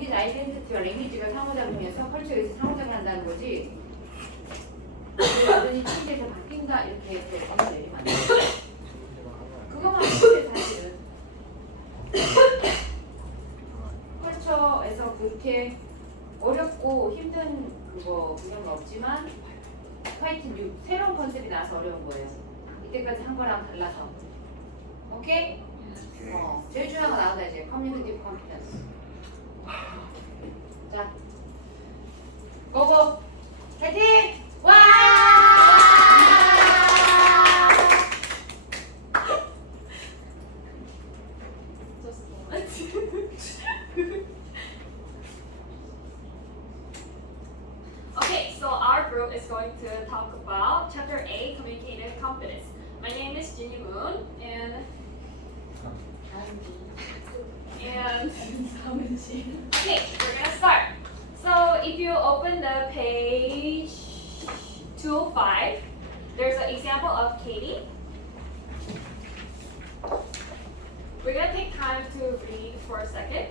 랭귀지 아이덴티티와 랭귀지가 상호작용해서 컬처에서 상호작용을 한다는 거지. 완전히 취지에서 바뀐다 이렇게 또 언어 내리면 안 돼. 그거만 하면 사실은 컬처에서 그렇게 어렵고 힘든 그거 분야는 없지만 화이트 뉴 새로운 컨셉이 나와서 어려운 거예요. 이때까지 한 거랑 달라서. 오케이? 제일 중요한 거 나온다 이제 커뮤니티브 컴피턴스. 자, 고고 파이팅! 와! Okay, so our group is going to talk about Chapter A, Communicative Competence. My name is Jinny Moon, and okay, we're gonna start. So if you open the page 205, there's an example of Katie. We're gonna take time to read for a second,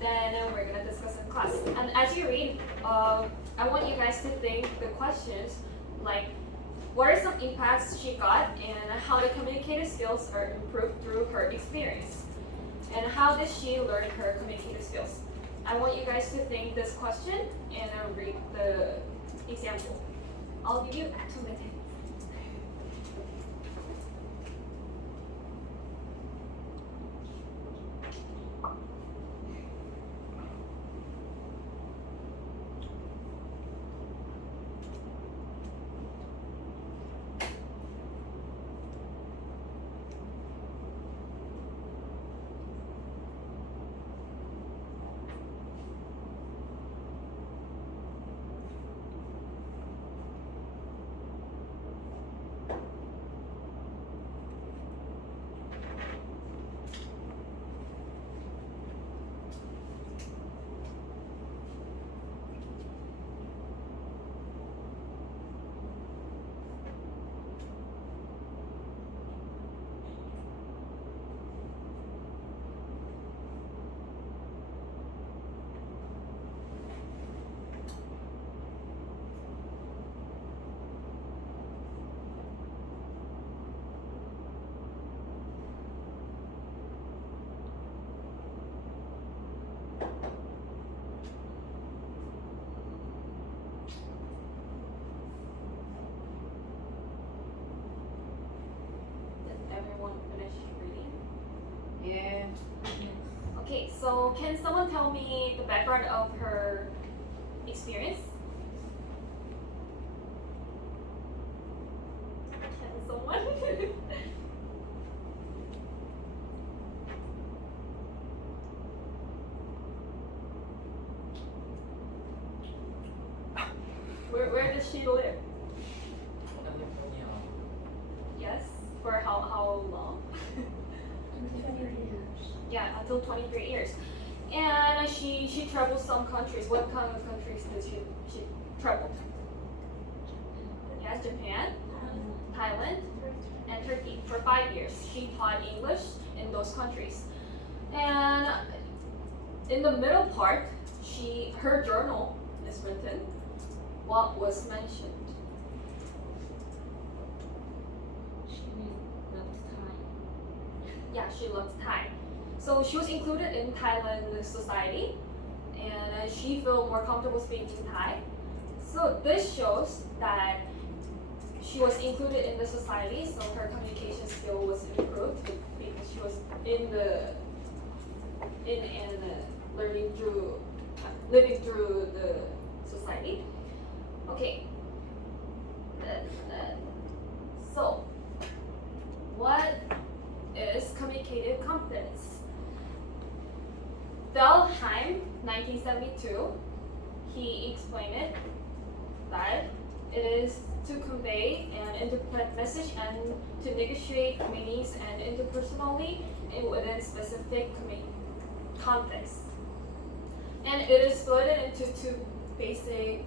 then we're gonna discuss in class. And as you read, I want you guys to think the questions like what are some impacts she got and how the communicative skills are improved through her experience. And how did she learn her communicative skills? I want you guys to think this question and read the example. I'll give you 2 minutes. Everyone finish reading? 예. Okay, so can someone tell me the background of her experience? Can someone? Where does she live? Yes, for how long? 23 years. Yeah, until 23 years. And she traveled some countries. What kind of countries did she travel? Yes, Japan, Thailand, and Turkey for 5 years. She taught English in those countries. And in the middle part, her journal is written. What was mentioned? Yeah, she loves Thai. So she was included in Thailand society, and she felt more comfortable speaking Thai. So this shows that she was included in the society, so her communication skill was improved because she was living through the society. Okay. So, what is communicative competence? Delheim, 1972, he explained it that it is to convey and interpret message and to negotiate meanings and interpersonally within specific context. And it is split into two basic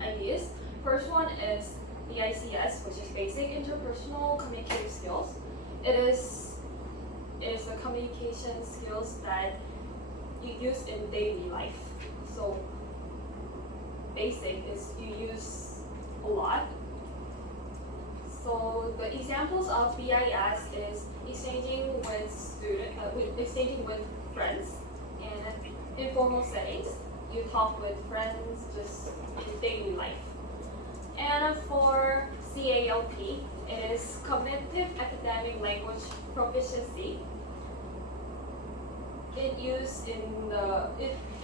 ideas. First one is the ICS, which is basic interpersonal communicative skills. It is the communication skills that you use in daily life. So basic is you use a lot. So the examples of BIS is exchanging with friends in informal settings. You talk with friends just in daily life. And for CALP, it is cognitive academic language proficiency. It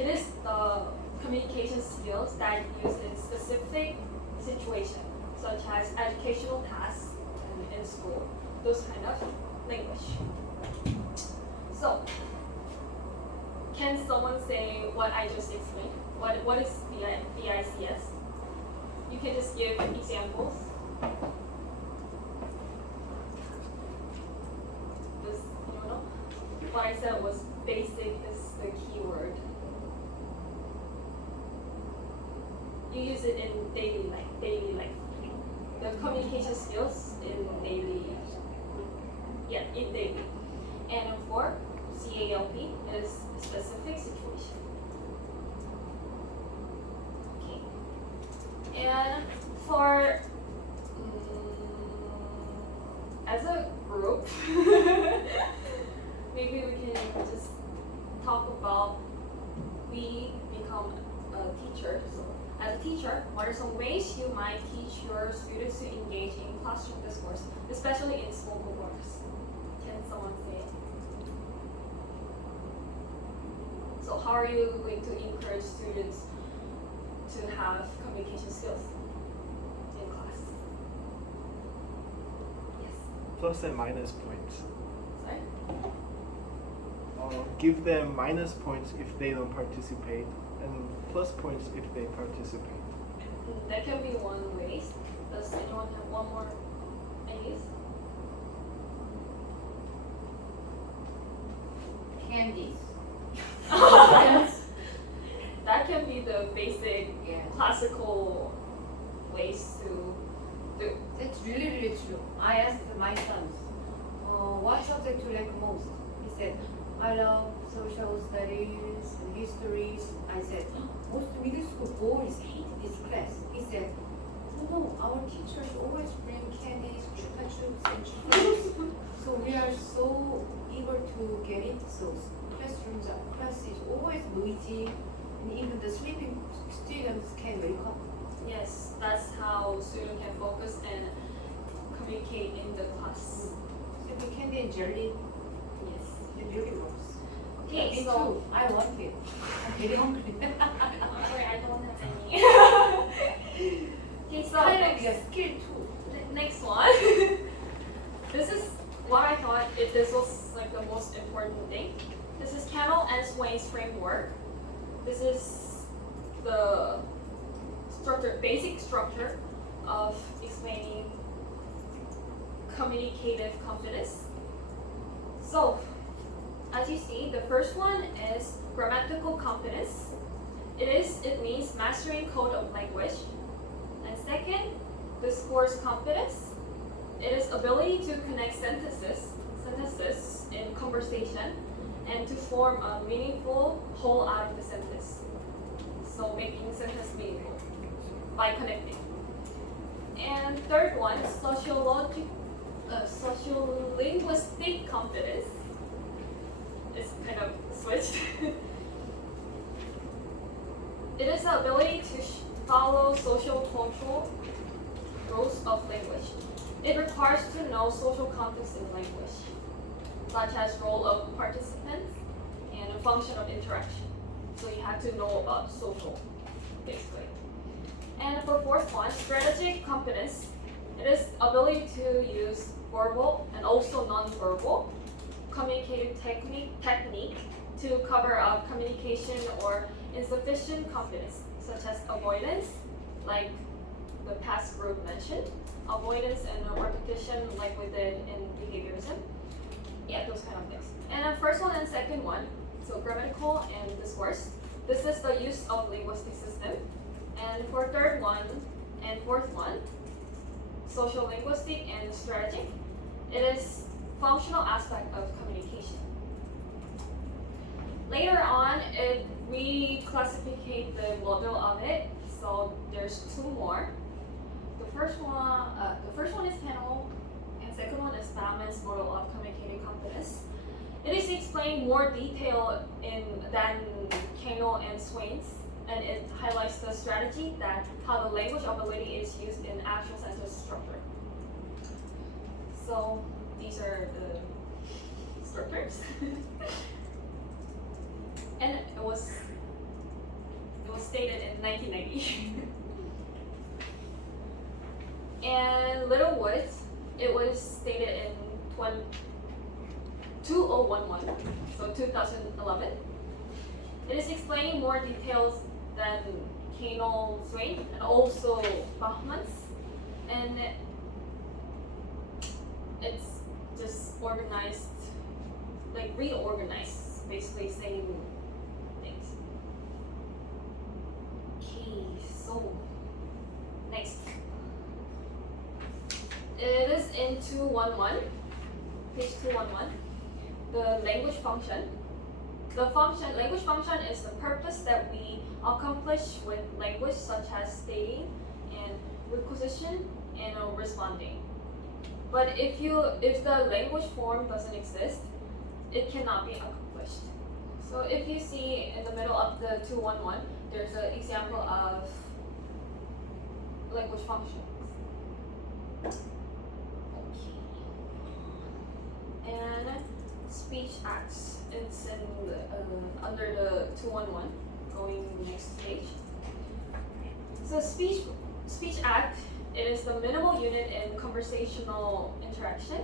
is the communication skills that are used in specific situations, such as educational tasks in school, those kind of language. So, can someone say what I just explained? What is BICS? You can just give examples. This, you know, what I said was basic is the key word. You use it in daily life. The communication skills in daily. And for CALP is specific situation. Okay. And for as a group, maybe we can just talk about we become a teacher. So as a teacher, what are some ways you might teach your students to engage in classroom discourse, especially in spoken words? Can someone say it? So how are you going to encourage students to have communication skills in class? Yes. Plus and minus points. Sorry? Give them minus points if they don't participate, and plus points if they participate. That can be one way. Does anyone have one more ideas? Candies. That can be the basic Yeah. classical ways to do. That's really, really true. I asked my sons, what subject you like most? He said, I love social studies and histories. I said, most middle school boys hate this class. He said, no, our teachers always bring candies, chupa chups, and chocolates. So we are so eager to get it. So class is always noisy, and even the sleeping students can wake up. Yes, that's how students can focus and communicate in the class. Sipping candy and jelly, Yes. it really works. Okay, Me so too. I want it. I'm very hungry. sorry, I don't have any. Okay, so Kind of a skill too. next one. This is what I thought. This was like the most important thing. This is Cannell and Swain's framework. This is the basic structure of explaining communicative confidence. So, as you see, the first one is grammatical competence. It means mastering code of language. And second, discourse competence. It is ability to connect sentences in conversation and to form a meaningful whole out of the sentence. So making sentence meaningful by connecting. And third one, sociolinguistic competence. It's kind of switched. It is the ability to follow social cultural rules of language. It requires to know social context in language, such as role of participants and a function of interaction. So you have to know about social, basically. And for fourth one, strategic competence. It is ability to use verbal and also non-verbal communicative technique to cover up communication or insufficient competence, such as avoidance, like the past group mentioned, avoidance and repetition, like we did in behaviorism. Yeah, those kind of things. And then first one and second one, so grammatical and discourse. This is the use of linguistic system. And for third one and fourth one, social linguistic and strategic, it is functional aspect of communication. Later on, it reclassificate the model of it. So there's two more. The first one is Kennel, and second one is Bauman's model of communicative competence. It is explained more detail than Kennel and Swain's, and it highlights the strategy that how the language ability is used in action sentence structure. So these are the structures. And it was stated in 1990. And Little Woods, it was stated in 2011, so 2011. It is explaining more details than Kano Swain and also Bachman's, and it's just organized, like reorganized, basically saying things. Okay, so next. It is in 211, page 211, the language function. The language function is the purpose that we accomplish with language, such as stating and requisition and responding. But if the language form doesn't exist, it cannot be accomplished. So if you see in the middle of the 211, there's an example of language functions. And speech acts. It's in under the 211. Going next page. So speech act. It is the minimal unit in conversational interaction.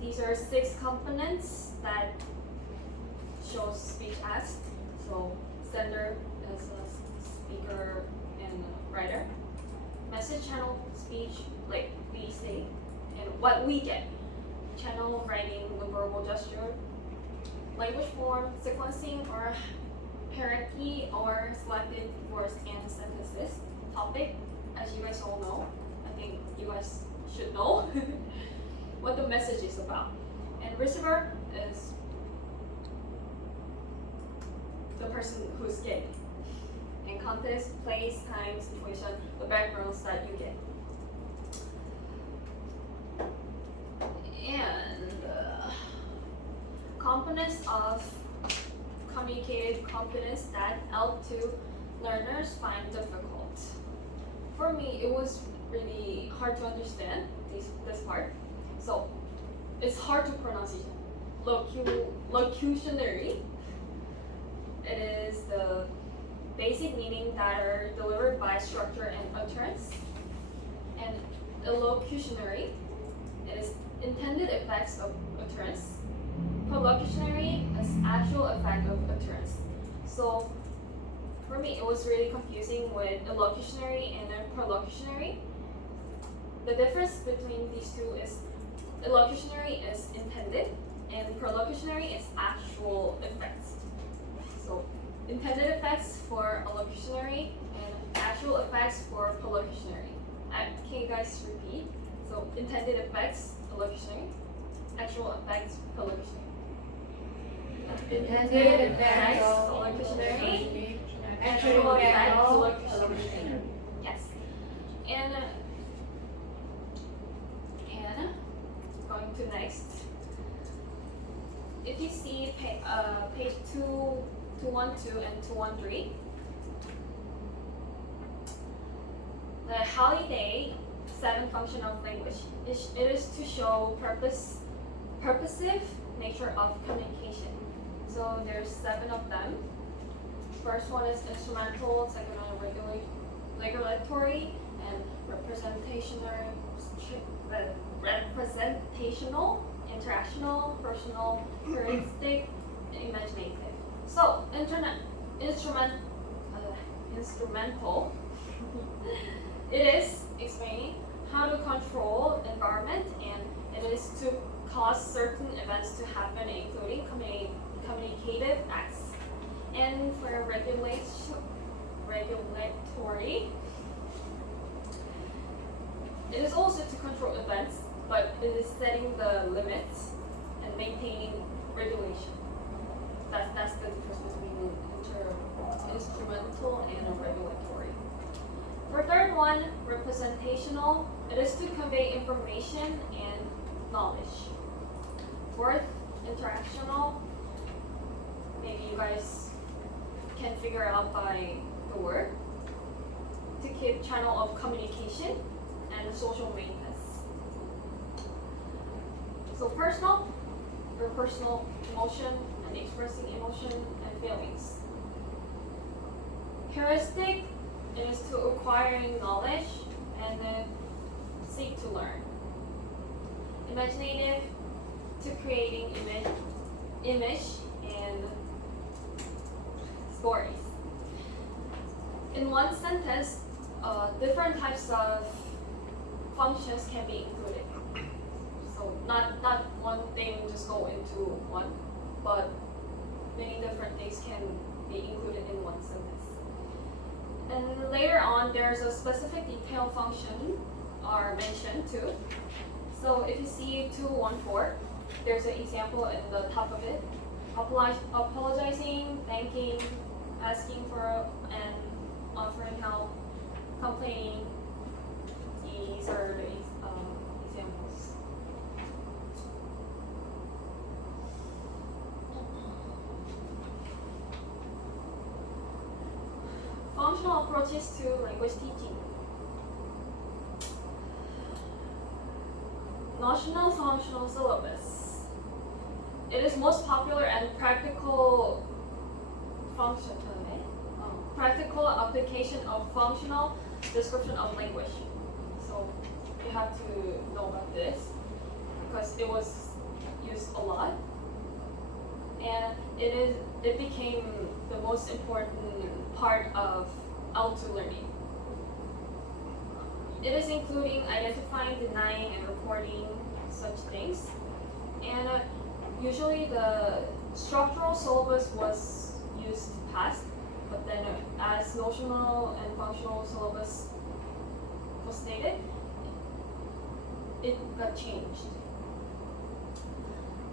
These are 6 components that show speech acts. So sender as a speaker and writer. Message channel, speech, like we say, and what we get. Channel, writing, the verbal gesture, language form, sequencing or hierarchy or selected words and sentences. Topic, as you guys all know, I think you guys should know what the message is about. And receiver is the person who's getting. And context, place, time, situation, the backgrounds that you get. And components of communicative competence that L2 learners find difficult. For me, it was really hard to understand this part. So it's hard to pronounce it. Locutionary. It is the basic meaning that are delivered by structure and utterance. And illocutionary. It is intended effects of utterance. Perlocutionary is actual effect of utterance. So for me, it was really confusing with illocutionary and then perlocutionary. The difference between these two is illocutionary is intended and perlocutionary is actual effects. So intended effects for illocutionary and actual effects for perlocutionary. Can you guys repeat? So intended effects, illocutionary, actual effects, perlocutionary. Intended effects, illocutionary, actual effects, illocutionary. Yes. And going to next. If you see page 212 and 213, the holiday 7 function of language. It is to show purposive nature of communication. So there's 7 of them. First one is instrumental, second one regulatory, and representational, interactional, personal, heuristic, and imaginative. So instrumental. It is explaining how to control environment, and it is to cause certain events to happen, including communicative acts. And for regulatory, it is also to control events, but it is setting the limits and maintaining regulation. That's the difference between instrumental and regulatory. For third one, representational, it is to convey information and knowledge. Fourth, interactional, maybe you guys can figure out by the word, to keep channel of communication and social maintenance. So personal, your personal emotion and expressing emotion and feelings. Heuristic is to acquiring knowledge and seek to learn. Imaginative, to creating image and stories. In one sentence, different types of functions can be included. So not one thing just go into one, but many different things can be included in one sentence. And later on, there's a specific detail function are mentioned too. So if you see 214, there's an example in the top of it. Apologizing, thanking, asking for and offering help, complaining. These are the examples. Functional approaches to language teaching. Notional functional syllabus. It is most popular and practical function. Practical application of functional description of language. So you have to know about this because it was used a lot, and it became the most important part of L2 learning. It is including identifying, denying, and reporting such things. And usually the structural syllabus was used past, but then as notional and functional syllabus was stated, it got changed.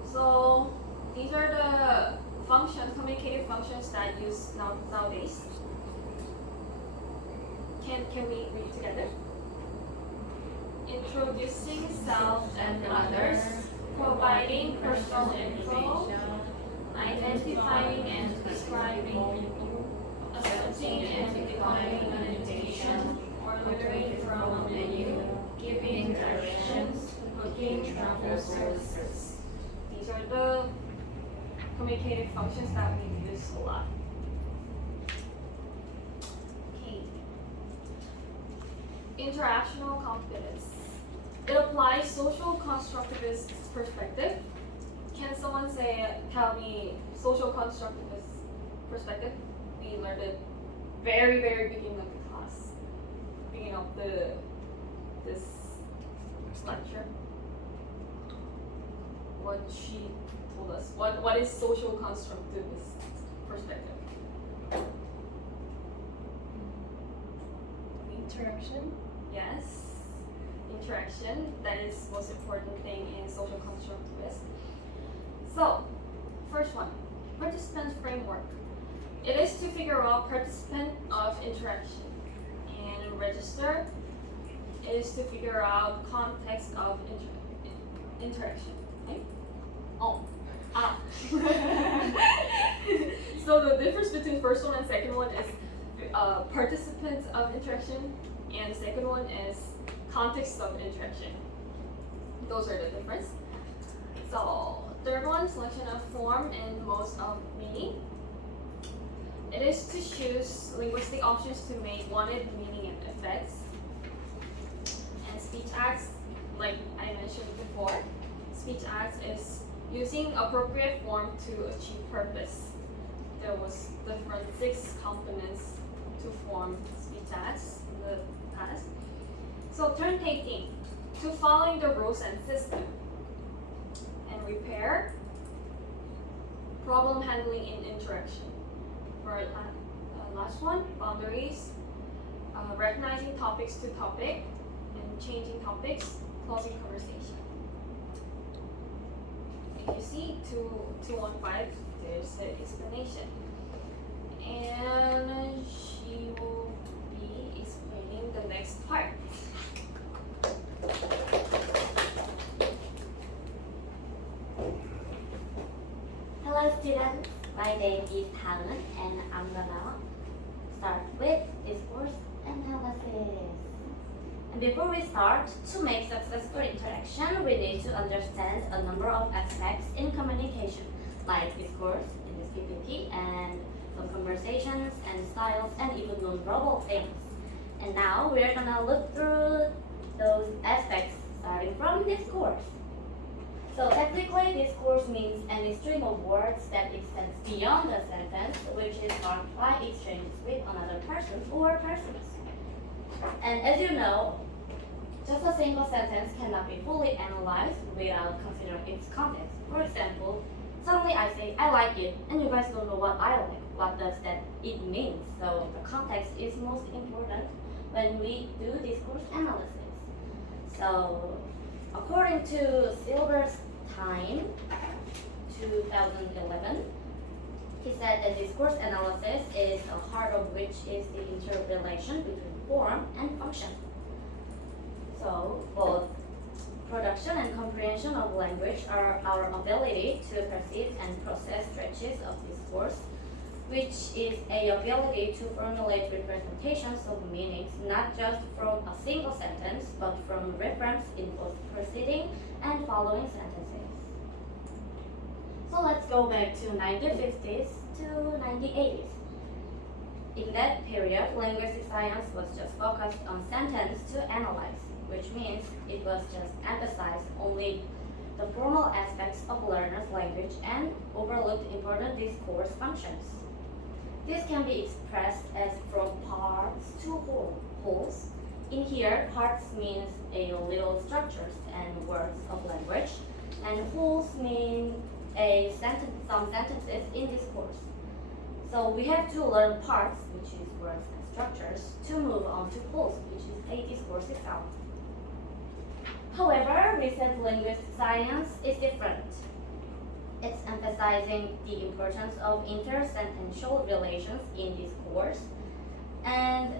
So these are the functions, communicative functions that use nowadays. Can we read together? Introducing self and others, providing personal info, identifying and describing, accepting and declining an invitation, ordering from a menu, giving directions, booking travel services. These are the communicative functions that we use a lot. Okay. Interactional competence. It applies social constructivist perspective. Can someone tell me social constructivist perspective? We learned it very beginning of the class, beginning of this lecture. What she told us. What is social constructivist perspective? Interaction. Yes. Interaction, that is most important thing in social constructivist. So, first one, participant framework. It is to figure out participant of interaction. And register is to figure out context of interaction. Right? So the difference between first one and second one is participants of interaction, and the second one is context of interaction. Those are the difference. So third one, selection of form and modes of meaning. It is to choose linguistic options to make wanted meaning and effects. And speech acts, like I mentioned before, speech acts is using appropriate form to achieve purpose. There was different 6 components to form speech acts in the past. So turn taking, to following the rules and system. And repair, problem handling in interaction. For last one, boundaries, recognizing topics to topic and changing topics, closing conversation. If you see 215, this explanation. And she will be explaining the next part. Hello students, my name is Hannah and I'm gonna start with discourse analysis. And before we start, to make successful interaction, we need to understand a number of aspects in communication, like discourse in this PPT, and some conversations and styles, and even non-verbal things. And now we're gonna look through those aspects starting from discourse. So technically, discourse means any stream of words that extends beyond a sentence, which is marked by exchanges with another person or persons. And as you know, just a single sentence cannot be fully analyzed without considering its context. For example, suddenly I say, I like it, and you guys don't know what I like. What does that it mean? So the context is most important when we do discourse analysis. So according to Silverstein, 2011, he said that discourse analysis is the heart of which is the interrelation between form and function. So both production and comprehension of language are our ability to perceive and process stretches of discourse, which is a ability to formulate representations of meanings not just from a single sentence, but from reference in both preceding and following sentences. So let's go back to 1950s to 1980s. In that period, linguistic science was just focused on sentence to analyze, which means it was just emphasized only the formal aspects of learners' language and overlooked important discourse functions. This can be expressed as from parts to wholes. In here, parts means a little structures and words of language, and wholes mean some sentences in discourse. So we have to learn parts, which is words and structures, to move on to wholes, which is a discourse itself. However, recent linguistic science is different. It's emphasizing the importance of intersentential relations in discourse. And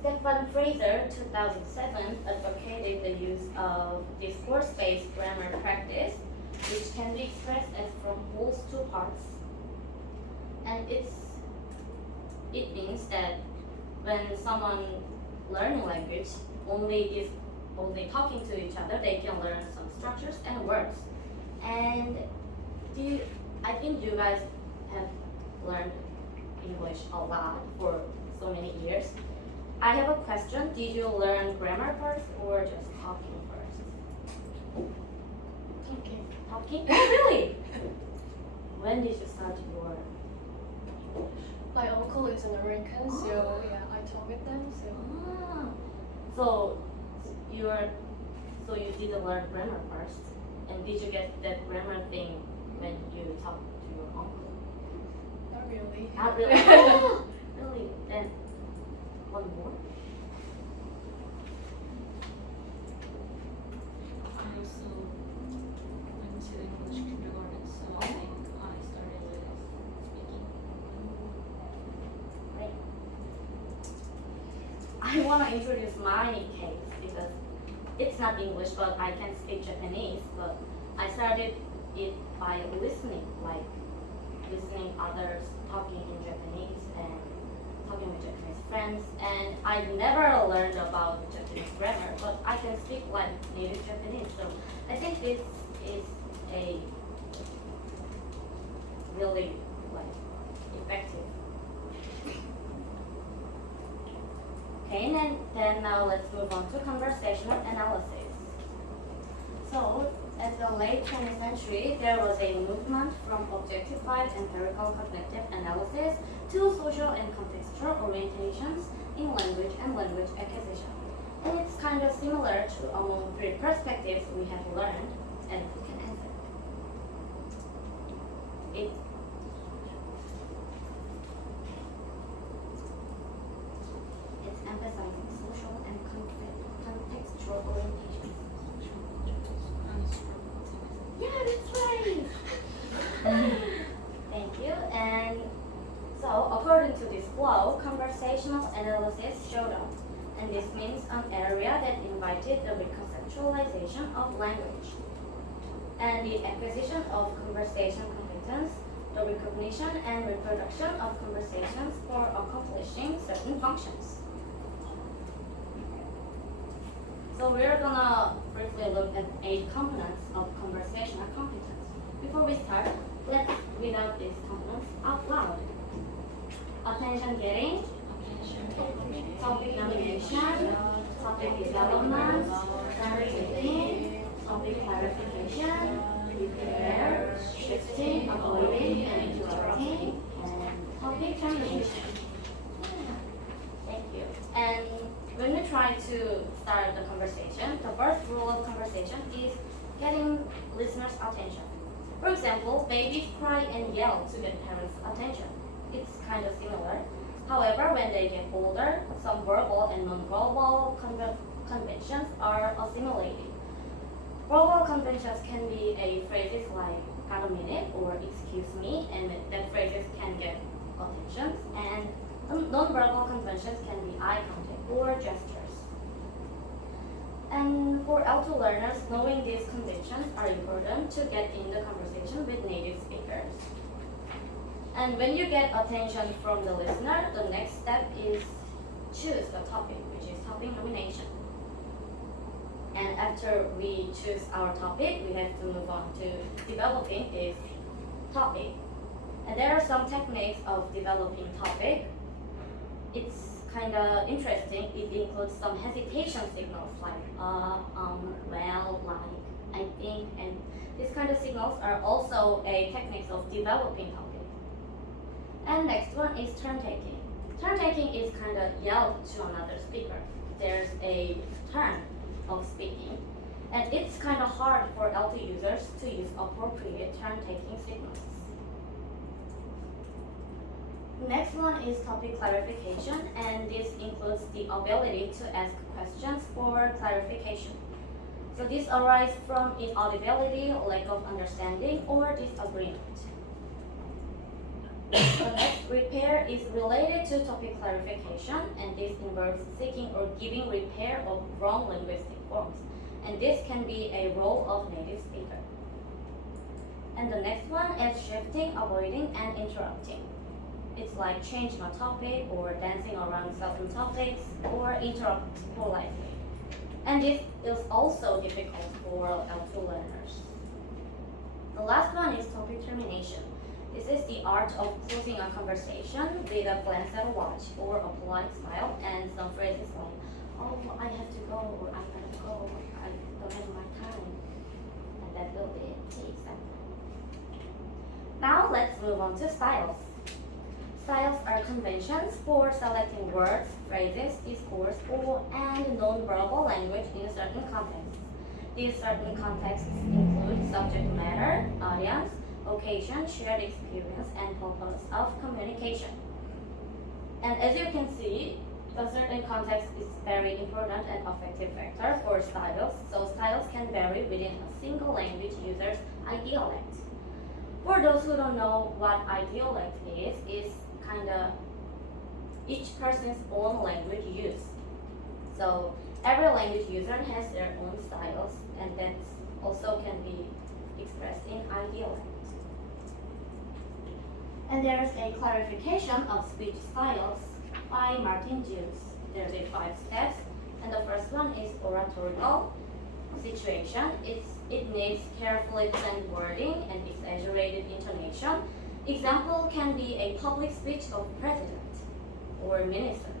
Stefan Fraser, 2007, advocated the use of discourse-based grammar practice, which can be expressed as from wholes to parts. And it means that when someone learning language only talking to each other, they can learn some structures and words. And I think you guys have learned English a lot for so many years. I have a question. Did you learn grammar first or just talking first? Okay. Talking? Oh, really? When did you start your My uncle is an American, so yeah, I talk with them. So you didn't learn grammar first, and did you get that grammar thing when you talked to your uncle? Not really. Not really. Oh, really? Then one more. I also went to English kindergarten, so I think I started with speaking. Great. I want to introduce my case because it's not English, but I can speak Japanese. But I started it by listening, like listening others talking in Japanese and talking with Japanese friends. And I never learned about Japanese grammar, but I can speak like native Japanese. So I think this is a really effective. Okay, and then now let's move on to conversational analysis. So, at the late 20th century, there was a movement from objectified empirical cognitive analysis to social and contextual orientations in language and language acquisition. And it's kind of similar to among three perspectives we have learned, and who can answer? It's emphasizing social and contextual orientations. Yeah, that's right. conversational analysis showed up, and this means an area that invited the reconceptualization of language and the acquisition of conversation competence, the recognition and reproduction of conversations for accomplishing certain functions. So we're gonna briefly look at 8 components of conversational competence. Before we start, let's read out these components out loud. Attention getting, topic nomination, topic development, clarification, topic clarification, repair, shifting, avoiding, and interrupting, and topic termination. Thank you. And when we try to start the conversation, the first rule of conversation is getting listeners' attention. For example, babies cry and yell to get parents' attention. It's kind of similar. However, when they get older, some verbal and non-verbal conventions are assimilated. Verbal conventions can be phrases like "got a minute" or "excuse me," and that phrases can get attention. And non-verbal conventions can be eye contact or gestures. And for L2 learners, knowing these conventions are important to get in the conversation with native speakers. And when you get attention from the listener, the next step is choose the topic, which is topic nomination. And after we choose our topic, we have to move on to developing this topic. And there are some techniques of developing topic. It's kind of interesting. It includes some hesitation signals like well, like, I think, and these kind of signals are also a techniques of developing topic. And next one is turn taking. Turn taking is kind of yelled to another speaker. There's a turn of speaking, and it's kind of hard for L2 users to use appropriate turn taking signals. Next one is topic clarification, and this includes the ability to ask questions for clarification. So this arises from inaudibility, lack of understanding, or disagreement. The next repair is related to topic clarification, and this involves seeking or giving repair of wrong linguistic forms, and this can be a role of native speaker. And the next one is shifting, avoiding, and interrupting. It's like changing a topic or dancing around certain topics or interrupt politely. And this is also difficult for L2 learners. The last one is topic termination. This is the art of closing a conversation with a glance at a watch or a polite smile and some phrases like, oh, I have to go, or I gotta go, or I don't have my time. And that will be the example. Now let's move on to styles. Styles are conventions for selecting words, phrases, discourse, and non-verbal language in certain contexts. These certain contexts include subject matter, audience, occasion, shared experience, and purpose of communication. And as you can see, a certain context is very important and effective factor for styles, so styles can vary within a single language user's idiolect. For those who don't know what idiolect is kind of each person's own language use. So every language user has their own styles, and that also can be expressed in idiolect. And there's a clarification of speech styles by Martin Juice. There's 5 steps, and the first one is oratorical situation. It needs carefully planned wording and exaggerated intonation. Example can be a public speech of president or minister.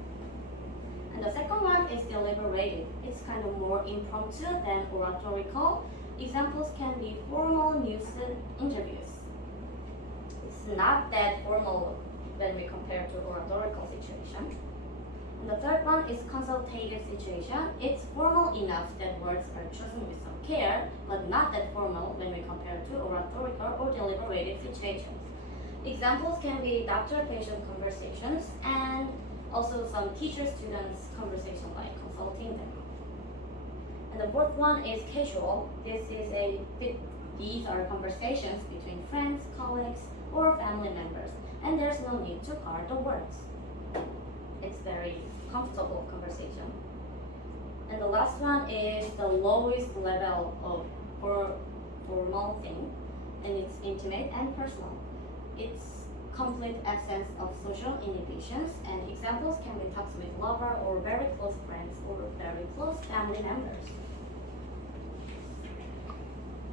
And the second one is deliberative. It's kind of more impromptu than oratorical. Examples can be formal news interviews. It's not that formal when we compare to oratorical situation. And the third one is consultative situation. It's formal enough that words are chosen with some care, but not that formal when we compare to oratorical or deliberative situations. Examples can be doctor-patient conversations and also some teacher-students conversation like consulting them. And the fourth one is casual. These are conversations between friends, colleagues, or family members, and there's no need to guard the words. comfortable conversation. And the last one is the lowest level of formal thing, and it's intimate and personal. It's complete absence of social inhibitions, and examples can be talks with lover or very close friends or very close family members.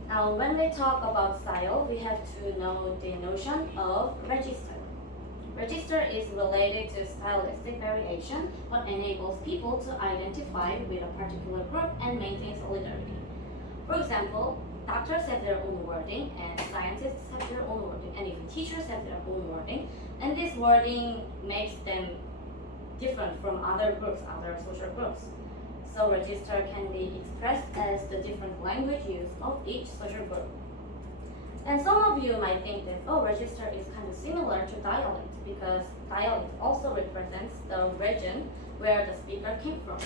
Now, when we talk about style, we have to know the notion of register. Register is related to stylistic variation, but enables people to identify with a particular group and maintain solidarity. For example, doctors have their own wording, and scientists have their own wording, and even teachers have their own wording, and this wording makes them different from other groups, other social groups. So register can be expressed as the different language use of each social group. And some of you might think that, oh, register is kind of similar to dialect, because dialect also represents the region where the speaker came from.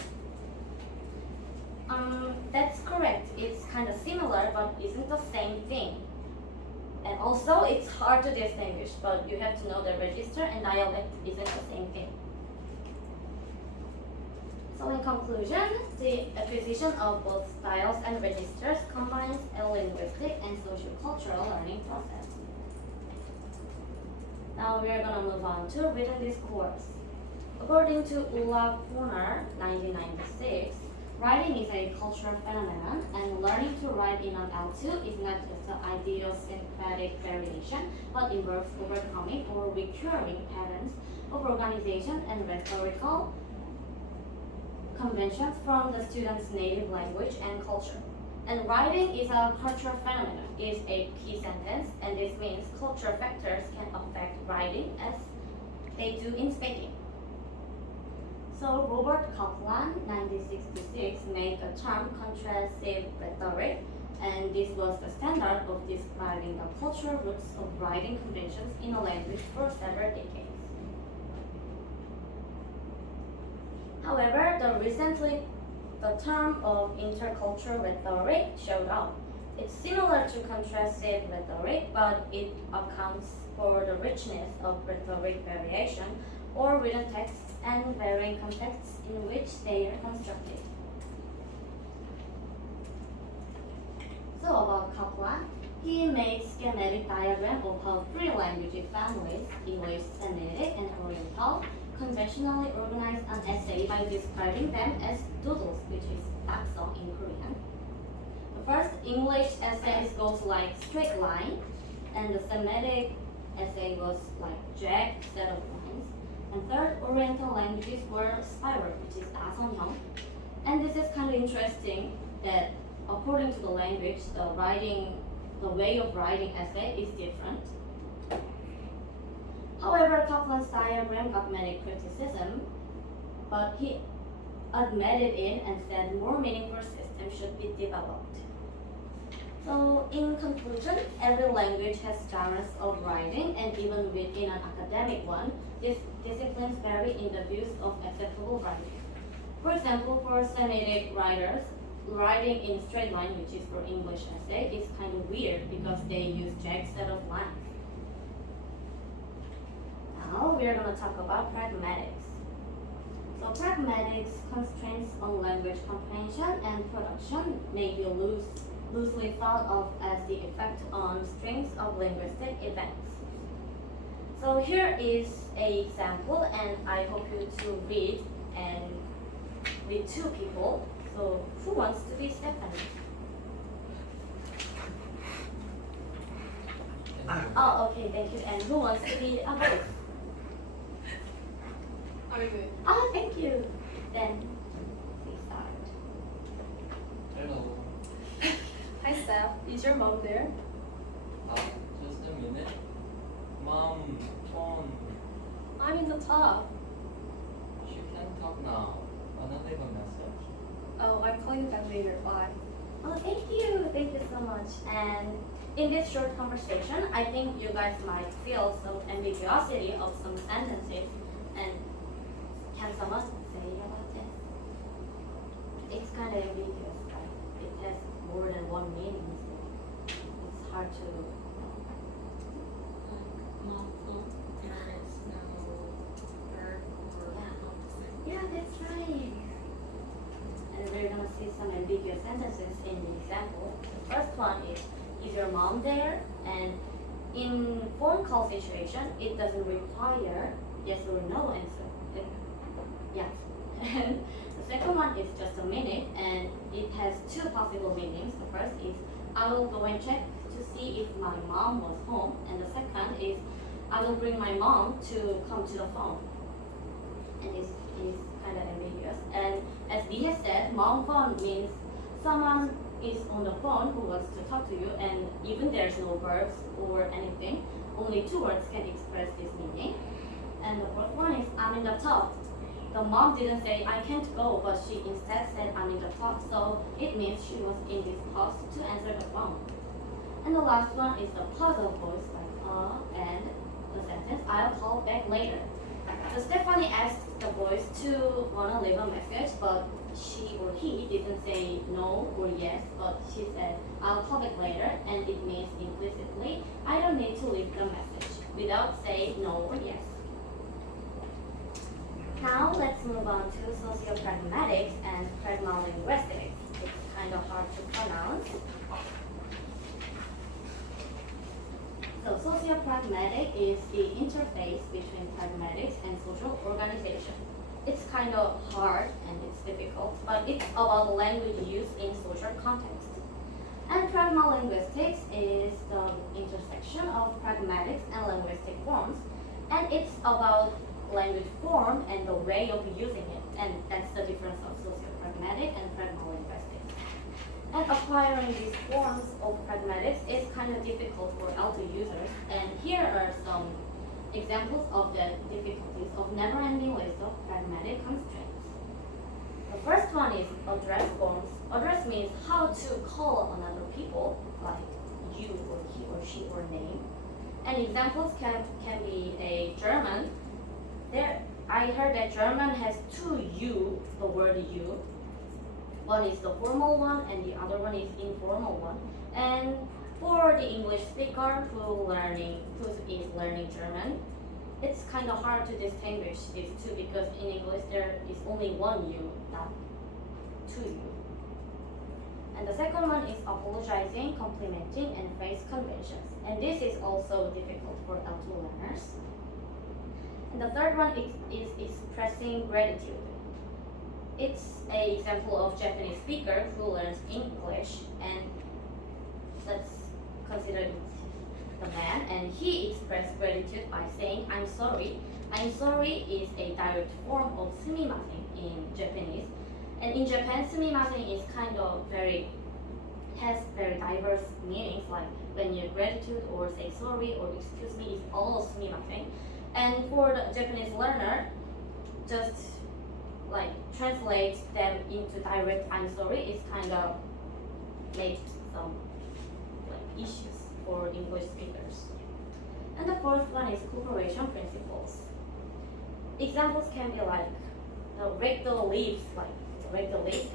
That's correct. It's kind of similar, but isn't the same thing. And also, it's hard to distinguish, but you have to know that register and dialect isn't the same thing. So in conclusion, the acquisition of both styles and registers combines a linguistic and sociocultural learning process. Now we are going to move on to written discourse. According to Ulla Corner, 1996, writing is a cultural phenomenon, and learning to write in an L2 is not just an idiosyncratic variation, but involves overcoming or recurring patterns of organization and rhetorical conventions from the student's native language and culture. And writing is a cultural phenomenon is a key sentence, and this means cultural factors can affect writing as they do in speaking. So Robert Kaplan, 1966, made the term contrastive rhetoric, and this was the standard of describing the cultural roots of writing conventions in a language for several decades. However, the term of intercultural rhetoric showed up. It's similar to contrastive rhetoric, but it accounts for the richness of rhetoric variation or written texts and varying contexts in which they are constructed. So about Kaplan, he made schematic diagram of how three language families, English, Semitic, and Oriental, conventionally organize an essay by describing them as doodles, which is dakso in Korean. The first English essay goes like straight line, and the Semitic essay was like jagged set of lines. And third, Oriental languages were spiral, which is daseonhyung. And this is kind of interesting that according to the language, the way of writing essay is different. However, Kaplan's diagram got many criticism, but he admitted it and said more meaningful systems should be developed. So, in conclusion, every language has genres of writing, and even within an academic one, these disciplines vary in the views of acceptable writing. For example, for Semitic writers, writing in straight line, which is for English essay, is kind of weird because they use jagged set of lines. Now we are going to talk about pragmatics. So pragmatics constraints on language comprehension and production may be loosely thought of as the effect on strings of linguistic events. So here is an example, and I hope you to read and with two people. So who wants to be Stephanie? Oh, okay, thank you. And who wants to be Abel? I'm good. Oh, thank you. Then we start. Hello. Hi, Steph. Is your mom there? Just a minute. Mom, phone. I'm in the top. She can't talk now. Wanna leave a message? Oh, I'll call you back later. Bye. Oh, thank you. Thank you so much. And in this short conversation, I think you guys might feel some ambiguity of some sentences. And can someone say about this? It's kind of ambiguous, right? It has more than one meaning, so it's hard to Multiple, there is no verb or Yeah. Yeah, that's right. And we're gonna see some ambiguous sentences in the example. The first one is your mom there? And in phone call situation, it doesn't require yes or no answer. Yeah. And the second one is just a minute, and it has two possible meanings. The first is I will go and check to see if my mom was home, and the second is I will bring my mom to come to the phone. And it's kind of ambiguous. And as Lee has said, mom phone means someone is on the phone who wants to talk to you, and even there's no verbs or anything, only two words can express this meaning. And the fourth one is I'm in the tub. The mom didn't say I can't go, but she instead said I'm in the tub, so it means she was in this house to answer the phone. And the last one is the puzzle voice, like and the sentence I'll call back later. So Stephanie asked the boys to wanna leave a message, but she or he didn't say no or yes, but she said I'll call back later, and it means implicitly I don't need to leave the message without saying no or yes. Now let's move on to sociopragmatics and pragmalinguistics. It's kind of hard to pronounce. So sociopragmatic is the interface between pragmatics and social organization. It's kind of hard and it's difficult, but it's about language use in social context. And pragmalinguistics is the intersection of pragmatics and linguistic forms, and it's about language form and the way of using it, and that's the difference of sociopragmatic and pragmalinguistics. And acquiring these forms of pragmatics is kind of difficult for Alto users, and here are some examples of the difficulties of never-ending list of pragmatic constraints. The first one is address forms. Address means how to call another people, like you or he or she or name. And examples can be a German. I heard that German has two you, the word you. One is the formal one and the other one is informal one. And for the English speaker who is learning German, it's kind of hard to distinguish these two because in English there is only one you, not two you. And the second one is apologizing, complimenting, and phrase conventions. And this is also difficult for L2 learners. And the third one is expressing gratitude. It's an example of Japanese speaker who learns English, and let's consider the man, and he expressed gratitude by saying I'm sorry. I'm sorry is a direct form of sumimasen in Japanese, and in Japan sumimasen is kind of has very diverse meanings, like when you gratitude or say sorry or excuse me is all sumimasen. And for the Japanese learner, just like translate them into direct I'm sorry is kind of make some like issues for English speakers. And the fourth one is cooperation principles. Examples can be like rake the leaves,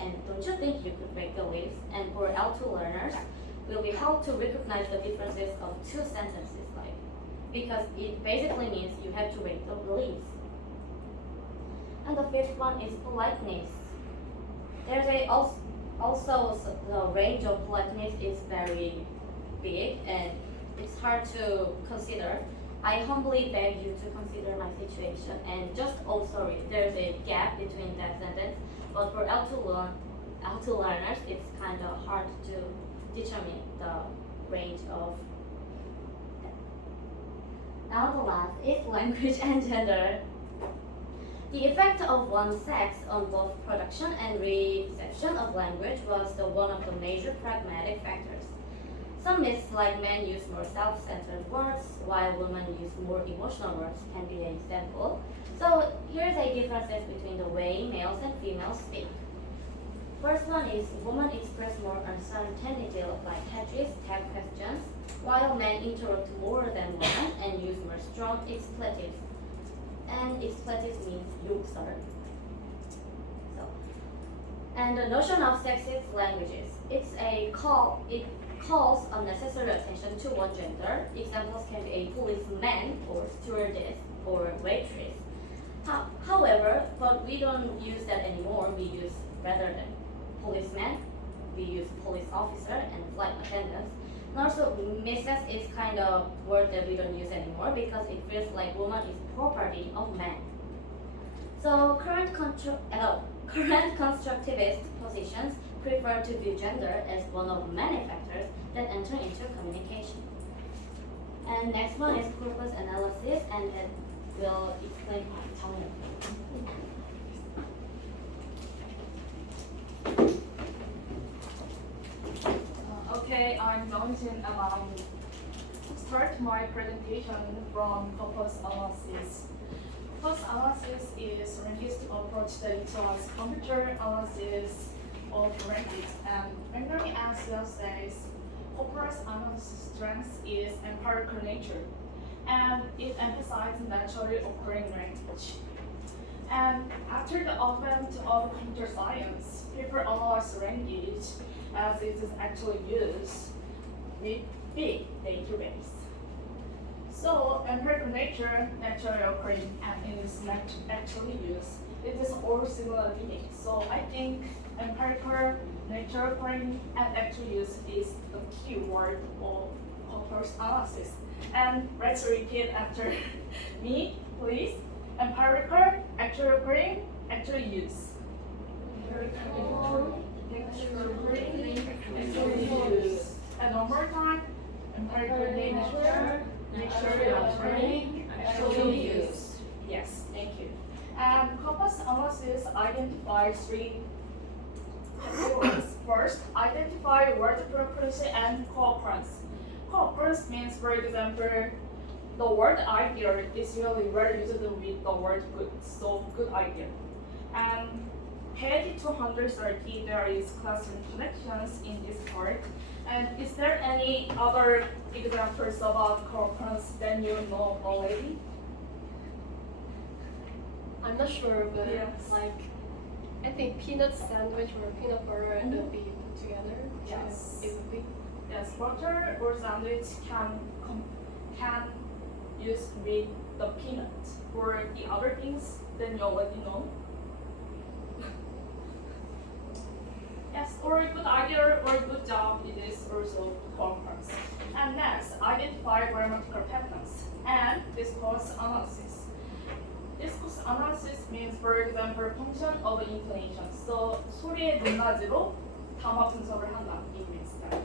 and don't you think you could rake the leaves? And for L2 learners, will be how to recognize the differences of two sentences, because it basically means you have to rake the leaves. And the fifth one is politeness. There's also the range of politeness is very big and it's hard to consider. I humbly beg you to consider my situation and just, oh sorry, there's a gap between that sentence. But for L2 learners, it's kind of hard to determine the range of. Now the last is language and gender. The effect of one sex on both production and reception of language was one of the major pragmatic factors. Some myths like men use more self-centered words, while women use more emotional words can be an example. So here's a differences between the way males and females speak. First one is women express more uncertainty like hedges, tag questions, while men interrupt more than women and use more strong expletives. And expletives means 욕설. And the notion of sexist languages. It calls unnecessary attention to one gender. Examples can be a policeman or stewardess or waitress. However, but we don't use that anymore. We use rather than policeman, we use police officer and flight attendants. And also, Mrs. is kind of word that we don't use anymore because it feels like woman is property of man. So current constructivist positions prefer to view gender as one of many factors that enter into communication. And next one is corpus analysis, and that will explain by Tony. Okay, I'm going to start my presentation from corpus analysis. Corpus analysis is a linguistic approach that utilizes computer analysis of language, and Bengali answer says corpus analysis strength is empirical nature, and it emphasizes naturally occurring language. And after the advent of computer science, people analyze language as it is actually used with big database. So empirical nature, naturally occurring, and it is actually used. It is all similar meaning. So I think empirical, nature occurring, and actual use is the key word of corpus analysis. And let's repeat after me, please. Empirical, actual occurring, actual use. Empirical, actual occurring, actual use. And one more time. Empirical nature, nature occurring, actual use. Yes, thank you. And corpus analysis identifies three categories. First, identify word frequency and co-occurrence. Co-occurrence means, for example, the word idea is usually very used with the word good, so good idea. And page 230, there is classroom connections in this part. And is there any other examples about co-occurrence than you know already? I'm not sure, but Yes. like I think peanut sandwich or peanut butter would be put together. Yes. So it would be. Yes, butter or sandwich can use with the peanut or the other things, then you already know. Yes, or a good idea or a good job, it is also co-occurrence. And next, identify grammatical patterns and discourse analysis. Discourse analysis means, for example, function of intonation. So 소리의 높낮이로 담화 분석을 한다. It means that.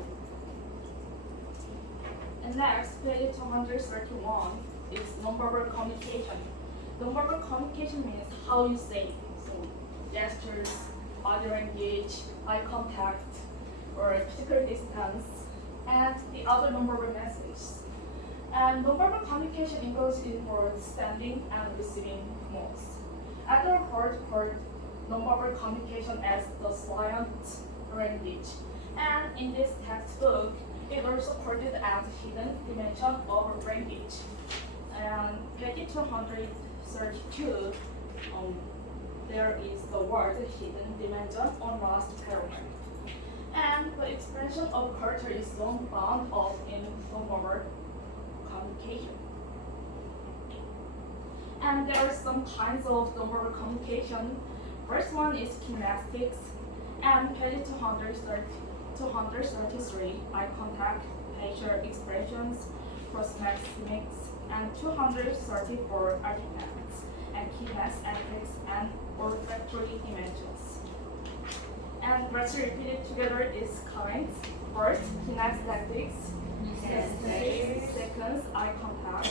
And next, page 231 is nonverbal communication. Nonverbal communication means how you say it. So gestures, body language, eye contact, or physical distance, and the other nonverbal messages. And nonverbal communication includes in words sending and receiving modes. Other part called nonverbal communication as the silent language. And in this textbook, it also called it as hidden dimension of language. And page 232, there is the word hidden dimension on last paragraph. And the expression of culture is long bound up in nonverbal communication. And there are some kinds of nonverbal communication. First one is kinesics, and page 233, eye contact, facial expressions, prosthetics, and 234 artifacts, and kinesthetics, and olfactory images. And let's repeat it together is kinds. First, kinesthetics. Second, eye contact.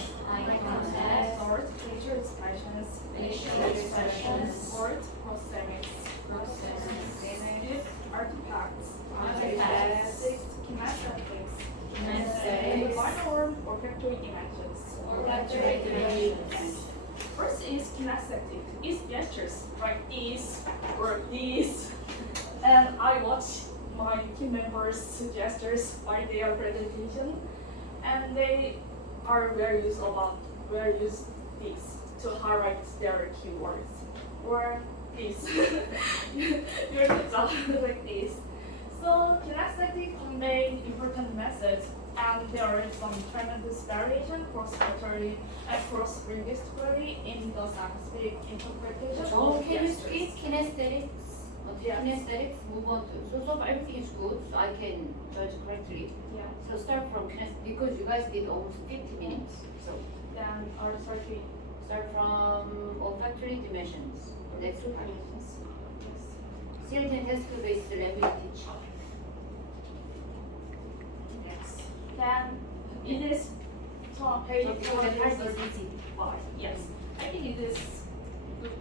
Third, facial expressions. Fourth, prosthetics. Fifth, artifacts. Sixth, kinesthetics. And the final one, olfactory images. First is kinesthetic. It's gestures like this or this. And I watch my team members' gestures while they are presentation, and they are very use this to highlight their keywords or this. Your job like this. So kinesthetic convey important messages and there is some tremendous variation cross-culturally and cross-linguistically in the scientific interpretation Oh, of can you gestures. speak kinesthetics? Yes. Kinesthetics, move on to. So far everything is good, so I can judge correctly. Yeah. So start from kinesthetics because you guys did almost 50 minutes. So Then our circuit. start from olfactory dimensions. Next part. Certain test-based language teach. Yes. Then it is so page So because the part is easy. 5. Yes. I think it is good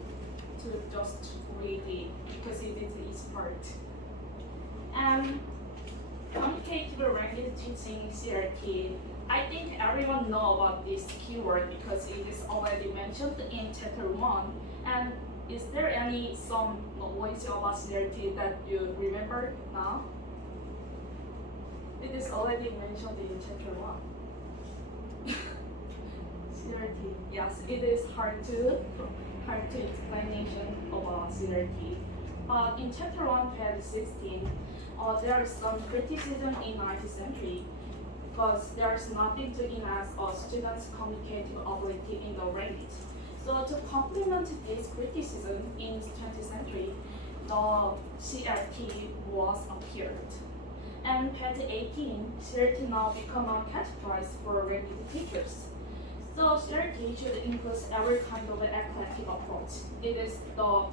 to just read it because it is each part. And communicative language teaching CRT. I think everyone know about this keyword because it is already mentioned in chapter 1. And is there some knowledge about CRT that you remember now? It is already mentioned in chapter 1. CRT. Yes, it is hard to explanation about CRT. But in chapter 1, page 16, there is some criticism in 19th century because there is nothing to enhance a student's communicative ability in the language. So to complement this criticism in 20th century, the CRT was appeared. And page 18, CRT now become a catchphrase for language teachers. So CRT should include every kind of eclectic approach. It is the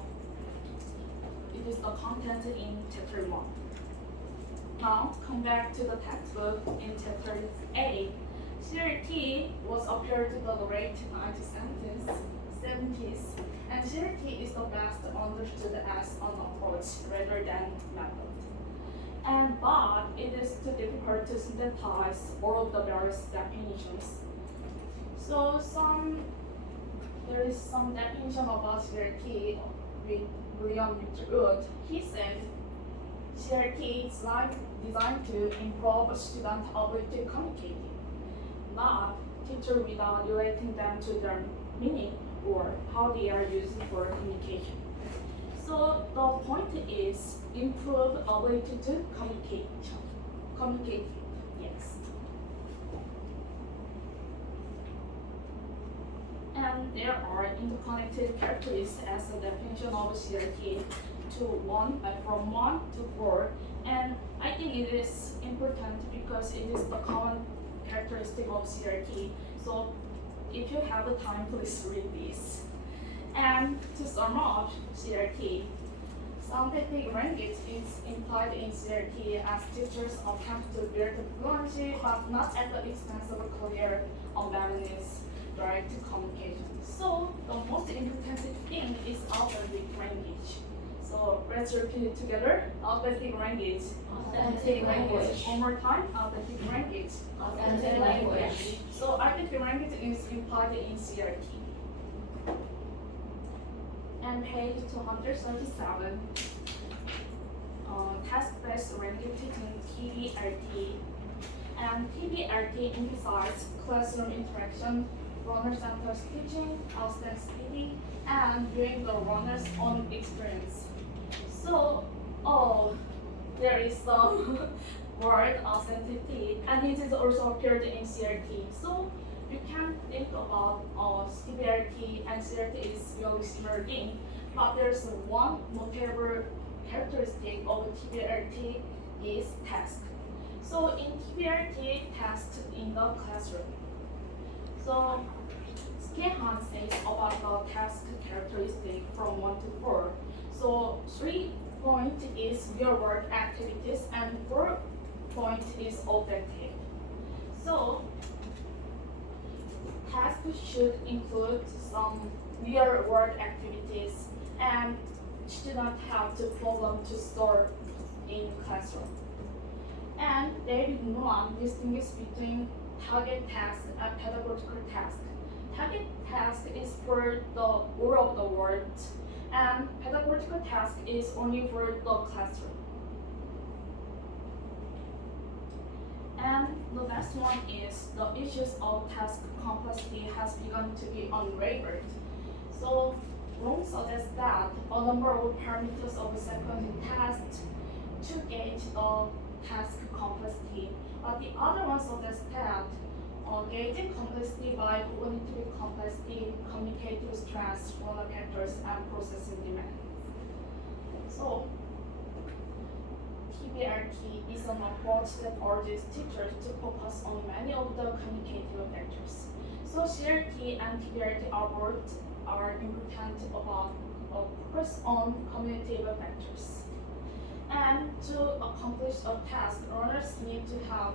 content in chapter 1. Now come back to the textbook in chapter 8. CRT was appeared in the late 1970s, and CRT is the best understood as an approach rather than method. But it is too difficult to synthesize all of the various definitions. So there is some definition about CRT with William Wood. He said CRT is designed to improve student ability to communicate, not teacher without relating them to their meaning or how they are used for communication. So the point is improve ability to communicate. Yes. And there are interconnected characteristics as a definition of CRT from 1 to 4. And I think it is important because it is the common characteristic of CRT. So if you have the time, please read this. And to sum up CRT, synthetic language is implied in CRT as teachers attempt to build fluency, but not at the expense of clear awareness, direct communication. So the most important thing is alphabetic language. So let's repeat it together. Alphabetic language. Authentic language. One more time. Alphabetic language. Authentic language. So alphabetic language is implied in CRT. And page 237, task-based language teaching TBRT. And TBRT emphasizes classroom interaction, learner-centered teaching, authenticity, and viewing the learner's own experience. So, there is some word authenticity, and it is also appeared in CRT. So you can think about TBRT and CRT is really similar thing, but there's one notable characteristic of TBRT is task. So in TBRT, tasks in the classroom. So Skehan says about the task characteristic from 1 to 4. So 3 point is real world activities and 4 point is objective. So tasks should include some real world activities and students have the problem to solve in classroom. And David Noam distinguishes between target task and pedagogical task. Target task is for the all of the world, and pedagogical task is only for the classroom. And the next one is the issues of task complexity has begun to be unraveled. So Rome suggests that a number of parameters of a sequencing test to gauge the task complexity But the other one suggests that gauging complexity by cognitive complexity, communicative stress, motor factors, and processing demand. So, TBRT is an approach that urges teachers to focus on many of the communicative factors. So, CRT and TBRT approach are important about focus on communicative factors. And to accomplish a task, learners need to have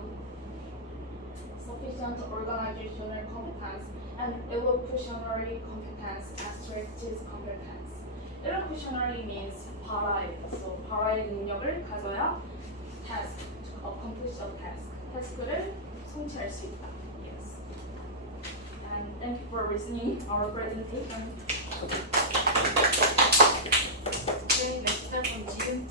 sufficient organizational competence and elocutionary competence and strategic competence. Elocutionary means 발화예요. So 발화의 능력을 가져야 task, to accomplish a task. task를 성취할 수 있다. Yes. And thank you for listening our presentation. 네, 몇 시간 지금